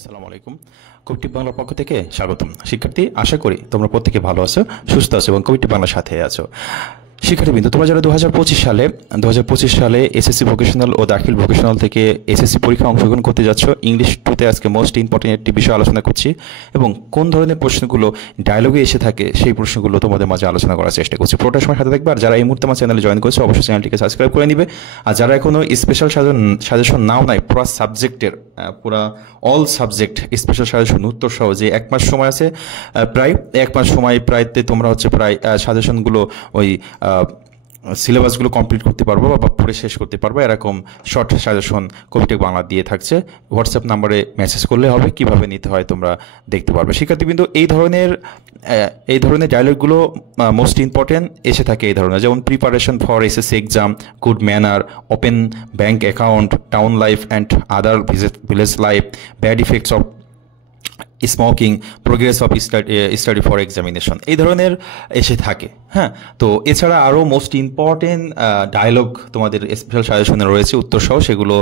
আসসালামু আলাইকুম। কবিটি বাংলার পক্ষ থেকে স্বাগতম। শিক্ষার্থী, আশা করি তোমরা প্রত্যেকে ভালো আছো, সুস্থ আছো এবং কবিটি বাংলার সাথে আছো। শিক্ষার্থীবৃন্দ, তোমরা যারা 2025 সালে এসএসসি ভোকেশনাল ও দাখিল ভোকেশনাল থেকে এসএসসি পরীক্ষা অংশগ্রহণ করতে যাচ্ছ, ইংলিশ 2তে আজকে মোস্ট ইম্পর্টেন্ট একটি বিষয় আলোচনা করছি এবং কোন ধরনের প্রশ্নগুলো ডায়লগে এসে থাকে সেই প্রশ্নগুলো তোমাদের মাঝে আলোচনা করার চেষ্টা করছি। পুরোটা সময় সাথে থাকবে। আর যারা এই মুহূর্তে আমার চ্যানেলে জয়েন করেছে অবশ্যই চ্যানেলটিকে সাবস্ক্রাইব করে নিবে। আর যারা এখনও স্পেশাল সাজেশন নাও নাই, পুরো সাবজেক্টের পুরা অল সাবজেক্ট স্পেশাল সাজেশন উত্তর সহ যে এক মাস সময় আছে, প্রায় এক মাস সময় প্রায়তে তোমরা প্রায় সাজেশনগুলো ওই সিলেবাসগুলো কমপ্লিট করতে পারবো বা পড়ে শেষ করতে পারবো। এরকম শর্ট সাজেশন কবিটেক বাংলা দিয়ে থাকছে। হোয়াটসঅ্যাপ নাম্বারে মেসেজ করলে হবে, কিভাবে নিতে হয় তোমরা দেখতে পারবে। শিক্ষার্থীবৃন্দ, এই ধরনের ডায়লগগুলো মোস্ট ইম্পর্টেন্ট এসে থাকে এই ধরনের, যেমন preparation for SSC exam, good manner, open bank account, town life and other village life, bad effects of smoking, progress of study for examination, এই ধরনের এসে থাকে। হ্যাঁ, তো এছাড়া আরও মোস্ট ইম্পর্টেন্ট ডায়লগ তোমাদের স্পেশাল সাজেশনে রয়েছে উত্তর সহ, সেগুলো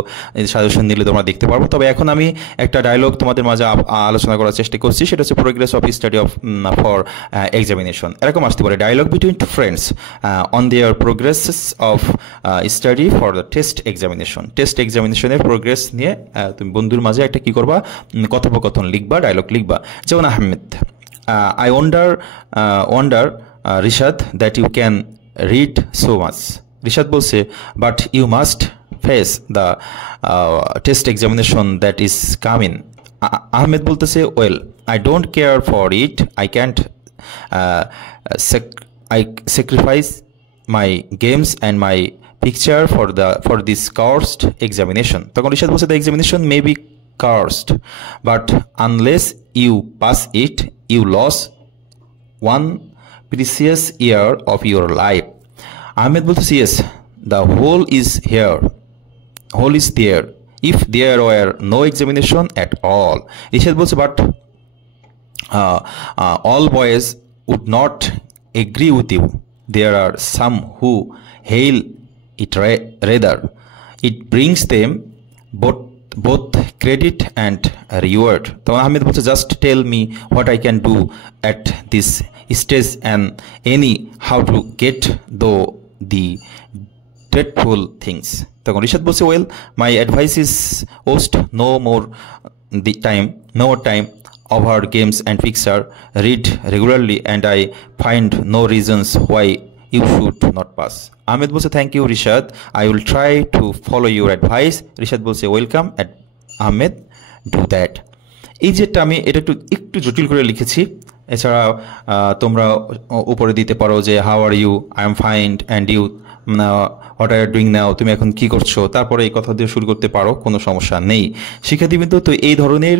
সাজেশন নিলে তোমরা দেখতে পারবো। তবে এখন আমি একটা ডায়লগ তোমাদের মাঝে আলোচনা করার চেষ্টা করছি, সেটা হচ্ছে progress of study for examination. এরকম আসতে পারে, dialogue between two friends on their progresses of study for the test examination. Test এক্সামিনেশনের প্রোগ্রেস নিয়ে তুমি বন্ধুর মাঝে একটা কী করবা, কথোপকথন লিখবা, ডায়লগ লিখবা। যেমন Ahmed, I wonder Rishad that you can read so much. Rishad বলছে, but you must face the test examination that is coming. Ahmed বলতেছে, well, I don't care for it, I can't sacrifice my games and my picture for this cursed examination. তখন রিশাদ বলছে, the examination may be cursed, but unless you pass it, you lose one precious year of your life. Ahmed বলতেছে, yes, the whole is there if there were no examination at all. Rishad বলছে, but all boys would not agree with you. There are some who hail it rather. It brings them both credit and reward. So Ahmed বলছে, just tell me what I can do at this stage and how to get the dreadful things. তখন রিশাদ বলছে, well, my advice is waste no more time over games and picture. Read regularly and I find no reasons why you should not pass. Ahmed বলছে, thank you Rishad, I will try to follow your advice. Rishad বলছে, welcome Ahmed, do that. এই যেটা আমি এটা একটু জটিল করে লিখেছি। এছাড়া তোমরা উপরে দিতে পারো যে how are you, I am fine, and you what are you doing now, তুমি এখন কী করছো, তারপরে এই কথা দিয়ে শুরু করতে পারো, কোনো সমস্যা নেই। শিক্ষার্থীবৃন্দ, তো এই ধরনের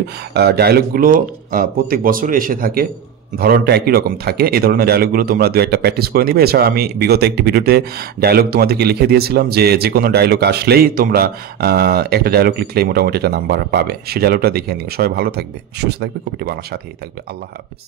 ডায়লগগুলো প্রত্যেক বছর এসে থাকে, ধরনটা একই রকম থাকে। এই ধরনের ডায়লগগুলো তোমরা দু একটা প্র্যাকটিস করে নিবে। এছাড়া আমি বিগত একটি ভিডিওতে ডায়লগ তোমাদেরকে লিখে দিয়েছিলাম যে কোনো ডায়লগ আসলেই তোমরা একটা ডায়লগ লিখলেই মোটামুটি একটা নাম্বার পাবে। সেই ডায়লগটা দেখে নিও। সবাই ভালো থাকবে, সুস্থ থাকবে, কবিটি বাংলার সাথেই থাকবে। আল্লাহ হাফিজ।